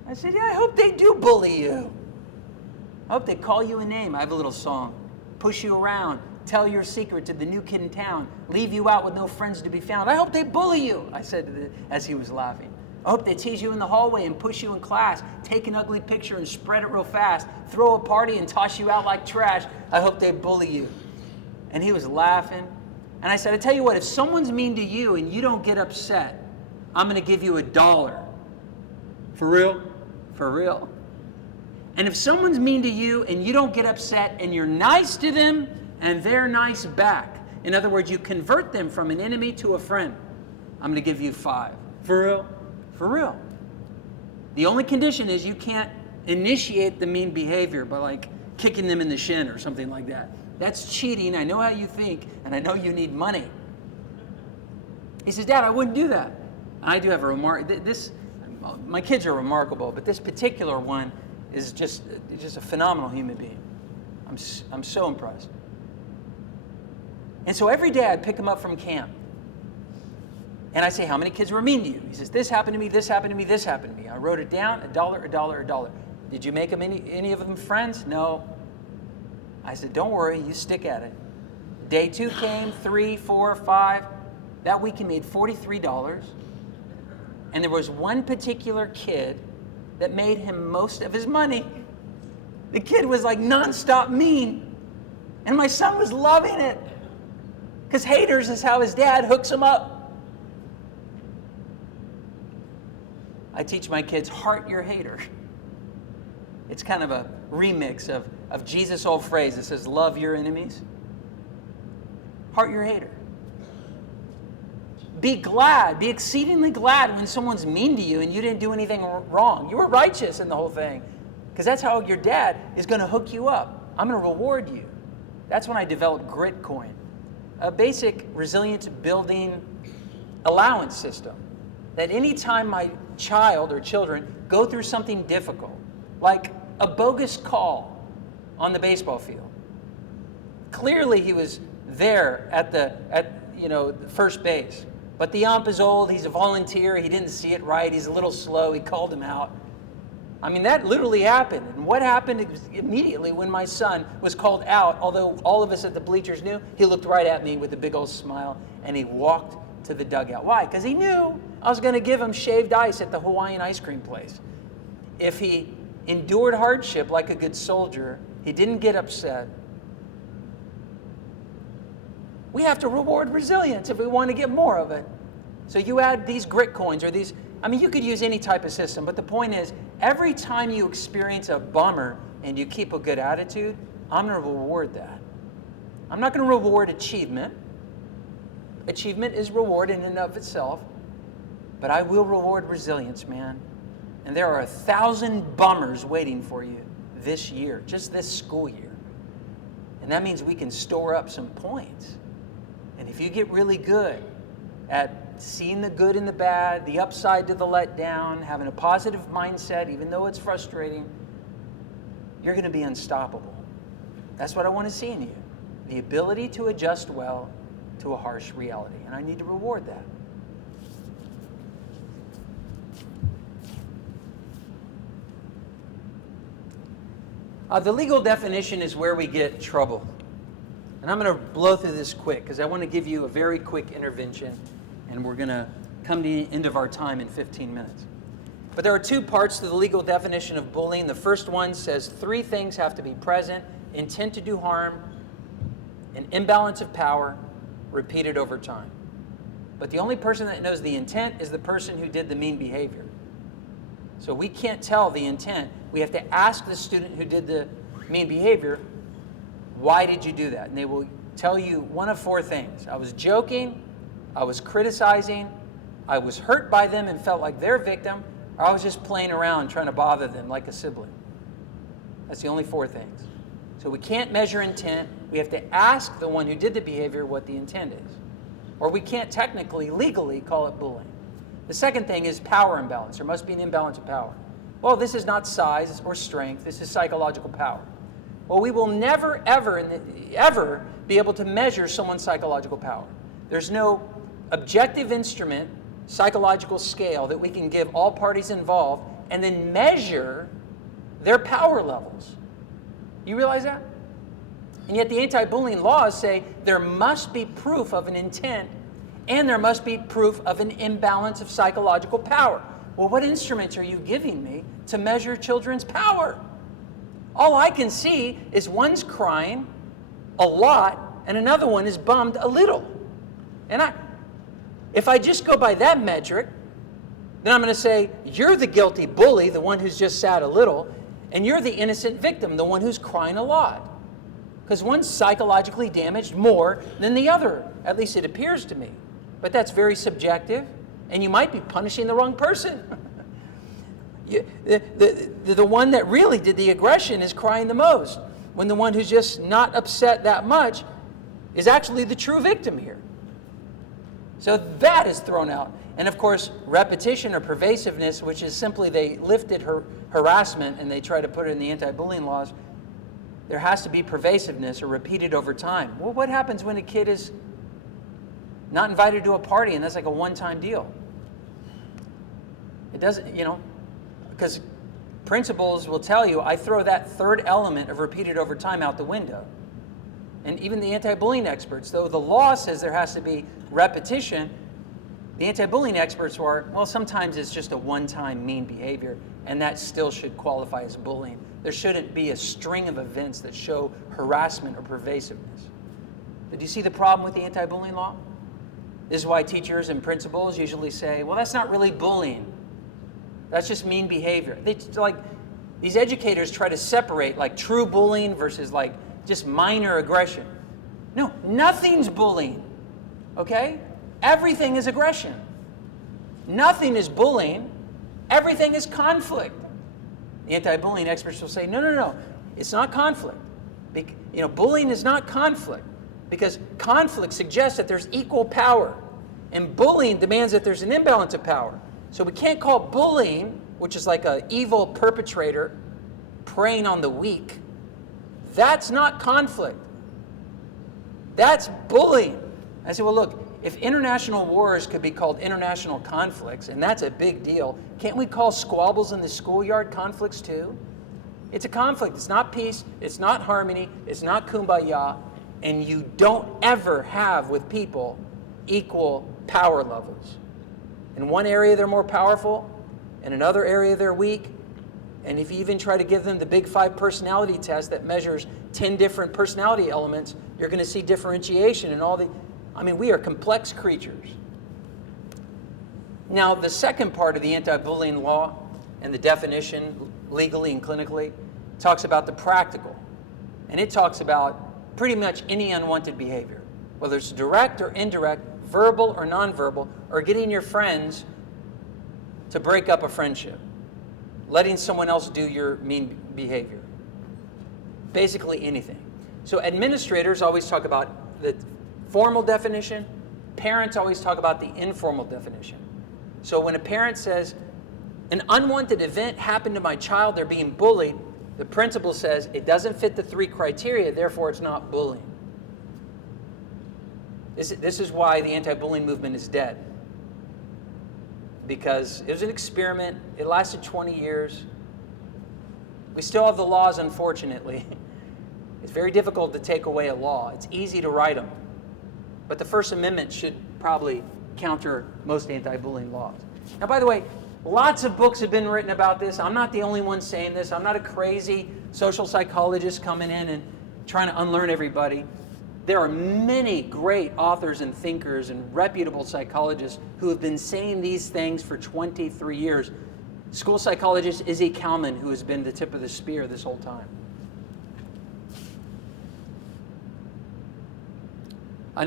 I said, yeah, I hope they do bully you. I hope they call you a name. I have a little song. Push you around. Tell your secret to the new kid in town. Leave you out with no friends to be found. I hope they bully you, I said as he was laughing. I hope they tease you in the hallway and push you in class, take an ugly picture and spread it real fast, throw a party and toss you out like trash. I hope they bully you. And he was laughing. And I said, I tell you what, if someone's mean to you and you don't get upset, I'm going to give you $1. For real? For real. And if someone's mean to you and you don't get upset and you're nice to them and they're nice back, in other words, you convert them from an enemy to a friend, I'm going to give you $5. For real? For real. The only condition is you can't initiate the mean behavior by like kicking them in the shin or something like that. That's cheating. I know how you think, and I know you need money. He says, Dad, I wouldn't do that. I do have a my kids are remarkable, but this particular one is just a phenomenal human being. I'm so impressed. And so every day I'd pick him up from camp. And I say, how many kids were mean to you? He says, this happened to me, this happened to me, this happened to me. I wrote it down, $1. Did you make them any of them friends? No. I said, don't worry, you stick at it. Day 2 came, 3, 4, 5. That week he made $43. And there was one particular kid that made him most of his money. The kid was like nonstop mean. And my son was loving it. Because haters is how his dad hooks him up. I teach my kids, heart your hater. It's kind of a remix of Jesus' old phrase that says, love your enemies. Heart your hater. Be glad, be exceedingly glad when someone's mean to you and you didn't do anything wrong. You were righteous in the whole thing. Because that's how your dad is going to hook you up. I'm going to reward you. That's when I developed Gritcoin, a basic resilience building allowance system. That anytime my child or children go through something difficult, like a bogus call on the baseball field. Clearly he was there at first base. But the ump is old, he's a volunteer, he didn't see it right, he's a little slow, he called him out. I mean, that literally happened. And what happened immediately when my son was called out, although all of us at the bleachers knew, he looked right at me with a big old smile and he walked to the dugout. Why? Because he knew I was going to give him shaved ice at the Hawaiian ice cream place. If he endured hardship like a good soldier, he didn't get upset. We have to reward resilience if we want to get more of it. So you add these grit coins or these, you could use any type of system, but the point is, every time you experience a bummer and you keep a good attitude, I'm going to reward that. I'm not going to reward achievement. Achievement is reward in and of itself, but I will reward resilience, man. And there are 1,000 bummers waiting for you this year, just this school year. And that means we can store up some points. And if you get really good at seeing the good in the bad, the upside to the letdown, having a positive mindset, even though it's frustrating, you're going to be unstoppable. That's what I want to see in you. The ability to adjust well to a harsh reality. And I need to reward that. The legal definition is where we get trouble. And I'm going to blow through this quick because I want to give you a very quick intervention and we're going to come to the end of our time in 15 minutes. But there are 2 parts to the legal definition of bullying. The first one says 3 things have to be present: intent to do harm, an imbalance of power, repeated over time. But the only person that knows the intent is the person who did the mean behavior. So we can't tell the intent. We have to ask the student who did the mean behavior, why did you do that? And they will tell you one of 4 things. I was joking, I was criticizing, I was hurt by them and felt like their victim, or I was just playing around trying to bother them like a sibling. That's the only 4 things. So we can't measure intent. We have to ask the one who did the behavior what the intent is. Or we can't technically, legally call it bullying. The second thing is power imbalance. There must be an imbalance of power. Well, this is not size or strength. This is psychological power. Well, we will never, ever be able to measure someone's psychological power. There's no objective instrument, psychological scale that we can give all parties involved and then measure their power levels. You realize that? And yet the anti-bullying laws say there must be proof of an intent and there must be proof of an imbalance of psychological power. Well, what instruments are you giving me to measure children's power? All I can see is one's crying a lot and another one is bummed a little. And if I just go by that metric, then I'm going to say, you're the guilty bully, the one who's just sad a little, and you're the innocent victim, the one who's crying a lot. Because one's psychologically damaged more than the other. At least it appears to me. But that's very subjective, and you might be punishing the wrong person. The one that really did the aggression is crying the most, when the one who's just not upset that much is actually the true victim here. So that is thrown out. And of course, repetition or pervasiveness, which is simply they lifted harassment and they try to put it in the anti-bullying laws. There has to be pervasiveness or repeated over time. Well, what happens when a kid is not invited to a party and that's like a one-time deal? It doesn't, because principals will tell you, I throw that third element of repeated over time out the window. And even the anti-bullying experts, though the law says there has to be repetition, the anti-bullying experts are, well, sometimes it's just a one-time mean behavior, and that still should qualify as bullying. There shouldn't be a string of events that show harassment or pervasiveness. But do you see the problem with the anti-bullying law? This is why teachers and principals usually say, well, that's not really bullying. That's just mean behavior. These educators try to separate like true bullying versus like just minor aggression. No, nothing's bullying, okay? Everything is aggression. Nothing is bullying. Everything is conflict. The anti-bullying experts will say, no, it's not conflict. Bullying is not conflict because conflict suggests that there's equal power, and bullying demands that there's an imbalance of power. So we can't call bullying, which is like an evil perpetrator preying on the weak. That's not conflict. That's bullying. I said, well, look, if international wars could be called international conflicts, and that's a big deal, can't we call squabbles in the schoolyard conflicts too? It's a conflict. It's not peace. It's not harmony. It's not kumbaya. And you don't ever have with people equal power levels. In one area, they're more powerful. In another area, they're weak. And if you even try to give them the Big Five personality test that measures 10 different personality elements, you're going to see differentiation in all the... we are complex creatures. Now, the second part of the anti-bullying law and the definition, legally and clinically, talks about the practical. And it talks about pretty much any unwanted behavior, whether it's direct or indirect, verbal or nonverbal, or getting your friends to break up a friendship, letting someone else do your mean behavior. Basically anything. So administrators always talk about the formal definition. Parents always talk about the informal definition. So when a parent says, an unwanted event happened to my child, they're being bullied, the principal says, it doesn't fit the 3 criteria, therefore it's not bullying. This is why the anti-bullying movement is dead. Because it was an experiment. It lasted 20 years. We still have the laws, unfortunately. It's very difficult to take away a law. It's easy to write them. But the First Amendment should probably counter most anti-bullying laws. Now, by the way, lots of books have been written about this. I'm not the only one saying this. I'm not a crazy social psychologist coming in and trying to unlearn everybody. There are many great authors and thinkers and reputable psychologists who have been saying these things for 23 years. School psychologist Izzy Kalman, who has been the tip of the spear this whole time.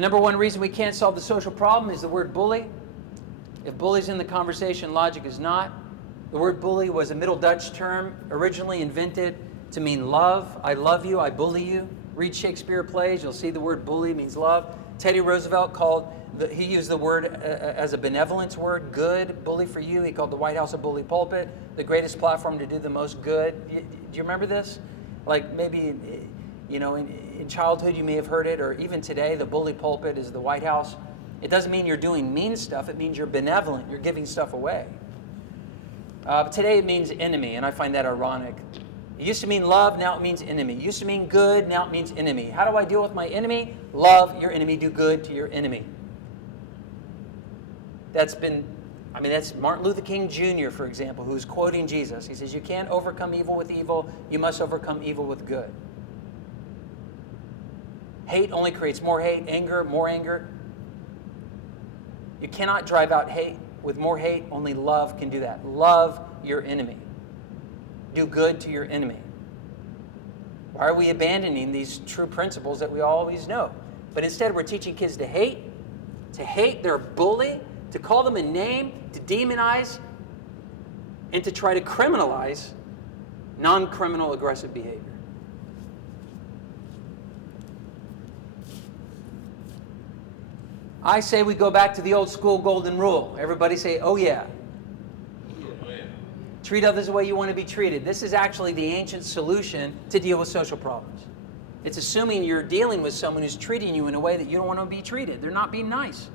Number one reason we can't solve the social problem is the word bully. If bully's in the conversation, logic is not. The word bully was a Middle Dutch term originally invented to mean love. I love you, I bully you. Read Shakespeare plays, you'll see the word bully means love. Teddy Roosevelt he used the word as a benevolence word, good, bully for you. He called the White House a bully pulpit, the greatest platform to do the most good. Do you remember this? Like maybe, in childhood you may have heard it, or even today, the bully pulpit is the White House. It doesn't mean you're doing mean stuff, it means you're benevolent, you're giving stuff away. But today it means enemy, and I find that ironic. It used to mean love, now it means enemy. It used to mean good, now it means enemy. How do I deal with my enemy? Love your enemy, do good to your enemy. That's Martin Luther King Jr., for example, who's quoting Jesus. He says, you can't overcome evil with evil, you must overcome evil with good. Hate only creates more hate, anger, more anger. You cannot drive out hate with more hate, only love can do that. Love your enemy. Do good to your enemy. Why are we abandoning these true principles that we always know? But instead we're teaching kids to hate their bully, to call them a name, to demonize. and to try to criminalize non-criminal aggressive behavior. I say we go back to the old school golden rule. Everybody say, oh yeah. Treat others the way you want to be treated. This is actually the ancient solution to deal with social problems. It's assuming you're dealing with someone who's treating you in a way that you don't want to be treated. They're not being nice.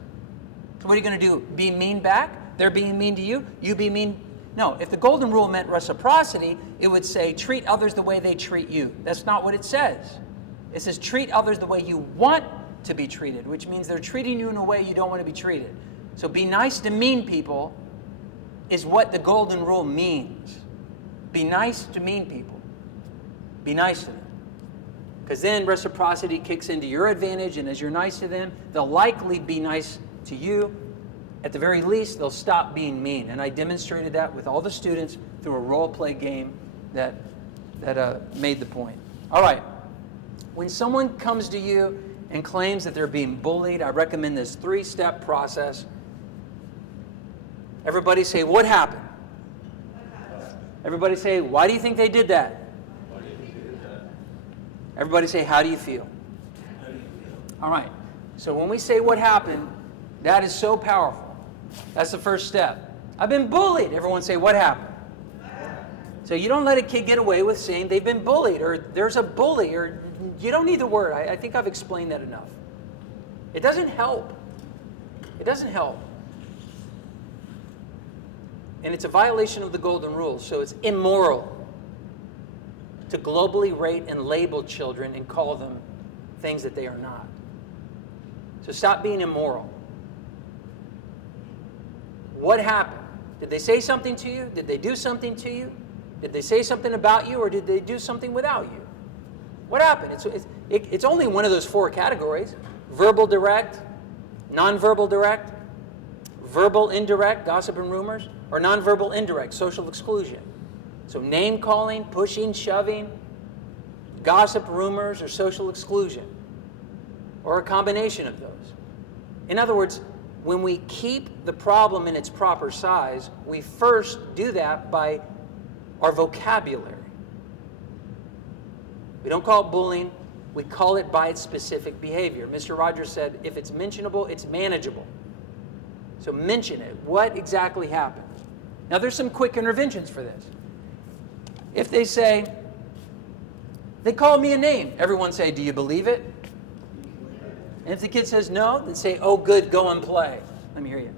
So what are you going to do? Be mean back? They're being mean to you? You be mean? No, if the golden rule meant reciprocity, it would say treat others the way they treat you. That's not what it says. It says treat others the way you want to be treated, which means they're treating you in a way you don't want to be treated. So be nice to mean people is what the golden rule means. Be nice to mean people. Be nice to them. Because then reciprocity kicks into your advantage, and as you're nice to them, they'll likely be nice to you. At the very least, they'll stop being mean. And I demonstrated that with all the students through a role play game that made the point. All right. When someone comes to you and claims that they're being bullied, I recommend this 3-step process. Everybody say, what happened? Everybody say, why do you think they did that? Everybody say, how do you feel? All right. So when we say what happened, that is so powerful. That's the first step. I've been bullied. Everyone say, what happened? So you don't let a kid get away with saying they've been bullied, or there's a bully, or you don't need the word. I think I've explained that enough. It doesn't help. It doesn't help. And it's a violation of the golden rule, so it's immoral to globally rate and label children and call them things that they are not. So stop being immoral. What happened? Did they say something to you? Did they do something to you? Did they say something about you, or did they do something without you? What happened? It's only one of those 4 categories. Verbal direct, nonverbal direct, verbal indirect, gossip and rumors, or nonverbal indirect, social exclusion. So name calling, pushing, shoving, gossip, rumors, or social exclusion, or a combination of those. In other words, when we keep the problem in its proper size, we first do that by our vocabulary. We don't call it bullying, we call it by its specific behavior. Mr. Rogers said, if it's mentionable, it's manageable. So mention it. What exactly happened? Now there's some quick interventions for this. If they say, they called me a name, everyone say, do you believe it? And if the kid says no, then say, oh good, go and play. Let me hear you.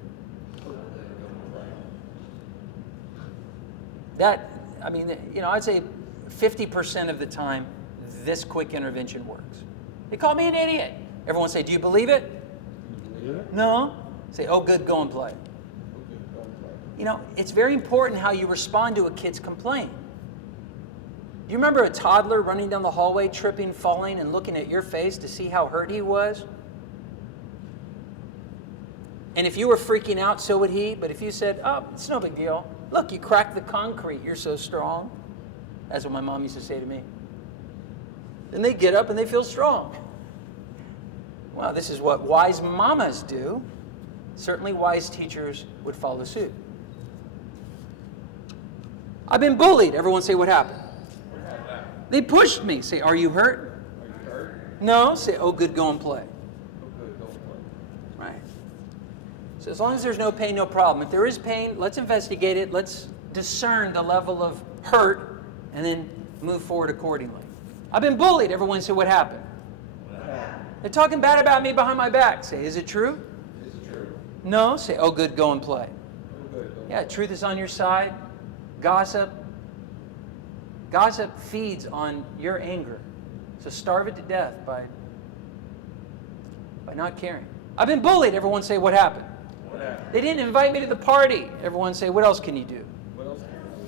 I'd say 50% of the time, this quick intervention works. They call me an idiot. Everyone say, do you believe it? No. Say, oh good, go and play. It's very important how you respond to a kid's complaint. Do you remember a toddler running down the hallway, tripping, falling, and looking at your face to see how hurt he was? And if you were freaking out, so would he. But if you said, oh, it's no big deal. Look, you cracked the concrete. You're so strong. That's what my mom used to say to me. Then they get up and they feel strong. Well, this is what wise mamas do. Certainly wise teachers would follow suit. I've been bullied. Everyone say, what happened? They pushed me. Say, are you hurt? Are you hurt? No. Say, oh good, go and play. Oh, good, go and play. Right. So as long as there's no pain, no problem. If there is pain, let's investigate it. Let's discern the level of hurt and then move forward accordingly. I've been bullied. Everyone say, what happened? They're talking bad about me behind my back. Say, is it true? Is it true? No. Say, oh good, go and play. Oh, good, go yeah, truth is on your side. Gossip feeds on your anger. So starve it to death by not caring. I've been bullied. Everyone say, what happened? What happened? They didn't invite me to the party. Everyone say, what else can you do? What else can you do?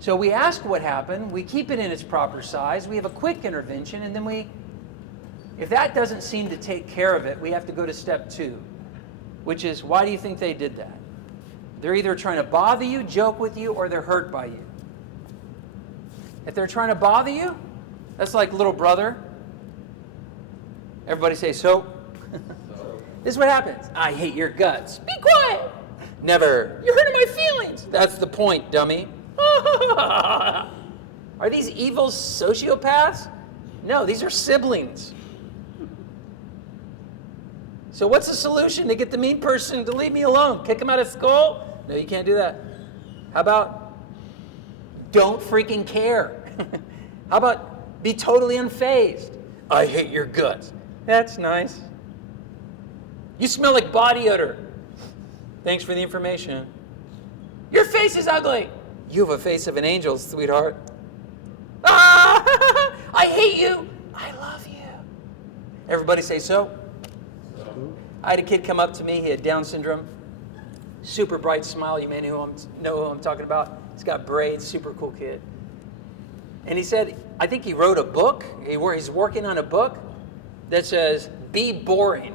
So we ask what happened. We keep it in its proper size. We have a quick intervention. And then if that doesn't seem to take care of it, we have to go to step 2, which is, why do you think they did that? They're either trying to bother you, joke with you, or they're hurt by you. If they're trying to bother you, that's like little brother. Everybody say, so. This is what happens. I hate your guts. Be quiet. Never. You're hurting my feelings. That's the point, dummy. Are these evil sociopaths? No, these are siblings. So what's the solution to get the mean person to leave me alone? Kick him out of school? No, you can't do that. How about don't freaking care? How about be totally unfazed? I hate your guts. That's nice. You smell like body odor. Thanks for the information. Your face is ugly. You have a face of an angel, sweetheart. Ah, I hate you. I love you. Everybody say so. I had a kid come up to me. He had Down syndrome. Super bright smile. You may know who I'm talking about. He's got braids. Super cool kid. And he said, I think he wrote a book. He's working on a book that says, be boring.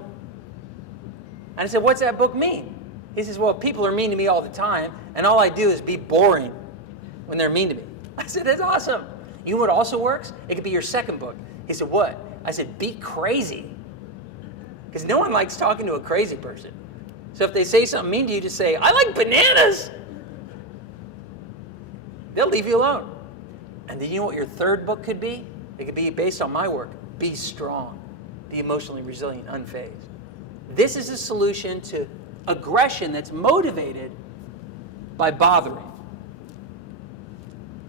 And I said, what's that book mean? He says, well, people are mean to me all the time, and all I do is be boring when they're mean to me. I said, that's awesome. You know what also works? It could be your second book. He said, what? I said, be crazy. Because no one likes talking to a crazy person. So if they say something mean to you, just say, I like bananas. They'll leave you alone. And then you know what your third book could be? It could be based on my work. Be strong. Be emotionally resilient, unfazed. This is a solution to aggression that's motivated by bothering.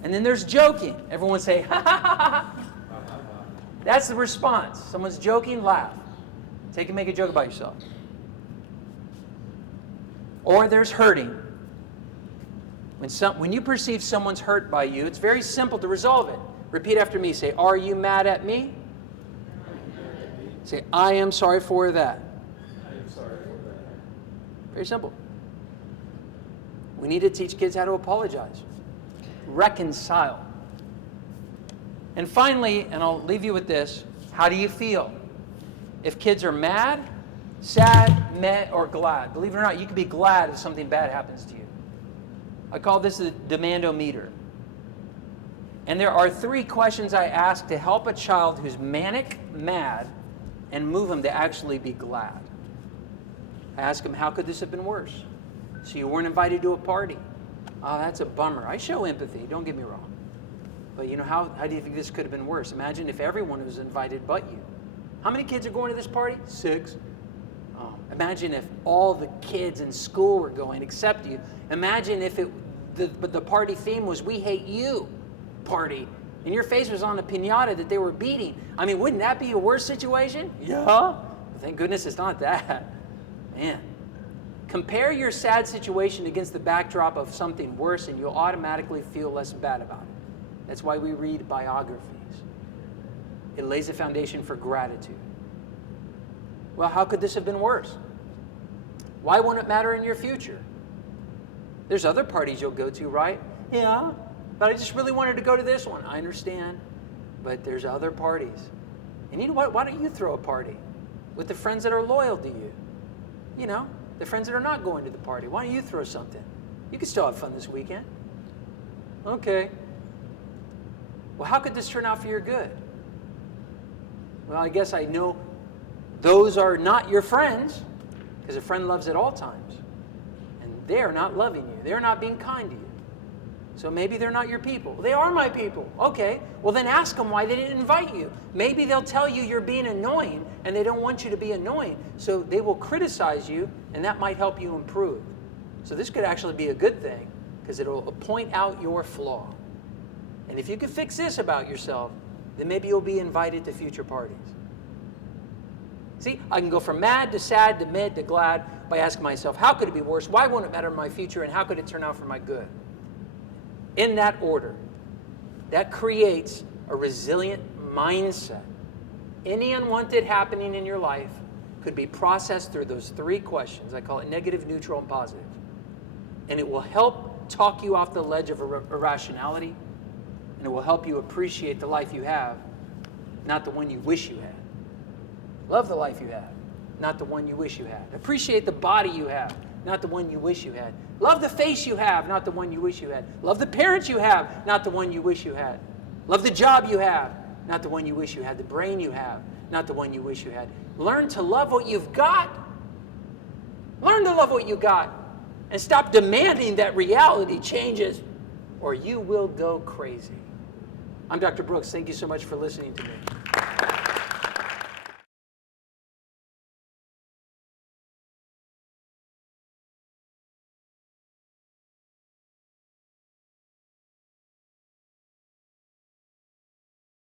And then there's joking. Everyone say, ha ha ha ha. That's the response. Someone's joking, laugh. Take and make a joke about yourself. Or there's hurting. When you perceive someone's hurt by you, it's very simple to resolve it. Repeat after me. Say, are you mad at me? Say, I am sorry for that. I am sorry for that. Very simple. We need to teach kids how to apologize. Reconcile. And finally, and I'll leave you with this, how do you feel? If kids are mad, sad, met, or glad. Believe it or not, you can be glad if something bad happens to you. I call this the demandometer. And there are 3 questions I ask to help a child who's manic, mad, and move them to actually be glad. I ask them, how could this have been worse? So you weren't invited to a party. Oh, that's a bummer. I show empathy, don't get me wrong. But you know, how do you think this could have been worse? Imagine if everyone was invited but you. How many kids are going to this party? 6. Oh, imagine if all the kids in school were going except you. Imagine if the party theme was we hate you party, and your face was on a piñata that they were beating. I mean, wouldn't that be a worse situation? Yeah. Well, thank goodness it's not that. Man. Compare your sad situation against the backdrop of something worse, and you'll automatically feel less bad about it. That's why we read biographies. It lays a foundation for gratitude. Well, how could this have been worse? Why won't it matter in your future? There's other parties you'll go to, right? Yeah, but I just really wanted to go to this one. I understand, but there's other parties. And you know what? Why don't you throw a party with the friends that are loyal to you? You know, the friends that are not going to the party. Why don't you throw something? You can still have fun this weekend. Okay. Well, how could this turn out for your good? Well, I guess I know those are not your friends, because a friend loves at all times. And they're not loving you. They're not being kind to you. So maybe they're not your people. They are my people. Okay, well then ask them why they didn't invite you. Maybe they'll tell you you're being annoying and they don't want you to be annoying. So they will criticize you, and that might help you improve. So this could actually be a good thing, because it'll point out your flaw. And if you can fix this about yourself, then maybe you'll be invited to future parties. See, I can go from mad to sad to mid to glad by asking myself, how could it be worse? Why won't it matter in my future? And how could it turn out for my good? In that order, that creates a resilient mindset. Any unwanted happening in your life could be processed through those 3 questions. I call it negative, neutral, and positive. And it will help talk you off the ledge of irrationality, and it will help you appreciate the life you have, not the one you wish you had. Love the life you have, not the one you wish you had. Appreciate the body you have, not the one you wish you had. Love the face you have, not the one you wish you had. Love the parents you have, not the one you wish you had. Love the job you have, not the one you wish you had. The brain you have, not the one you wish you had. Learn to love what you've got. Learn to love what you got. And stop demanding that reality changes, or you will go crazy. I'm Dr. Brooks. Thank you so much for listening to me.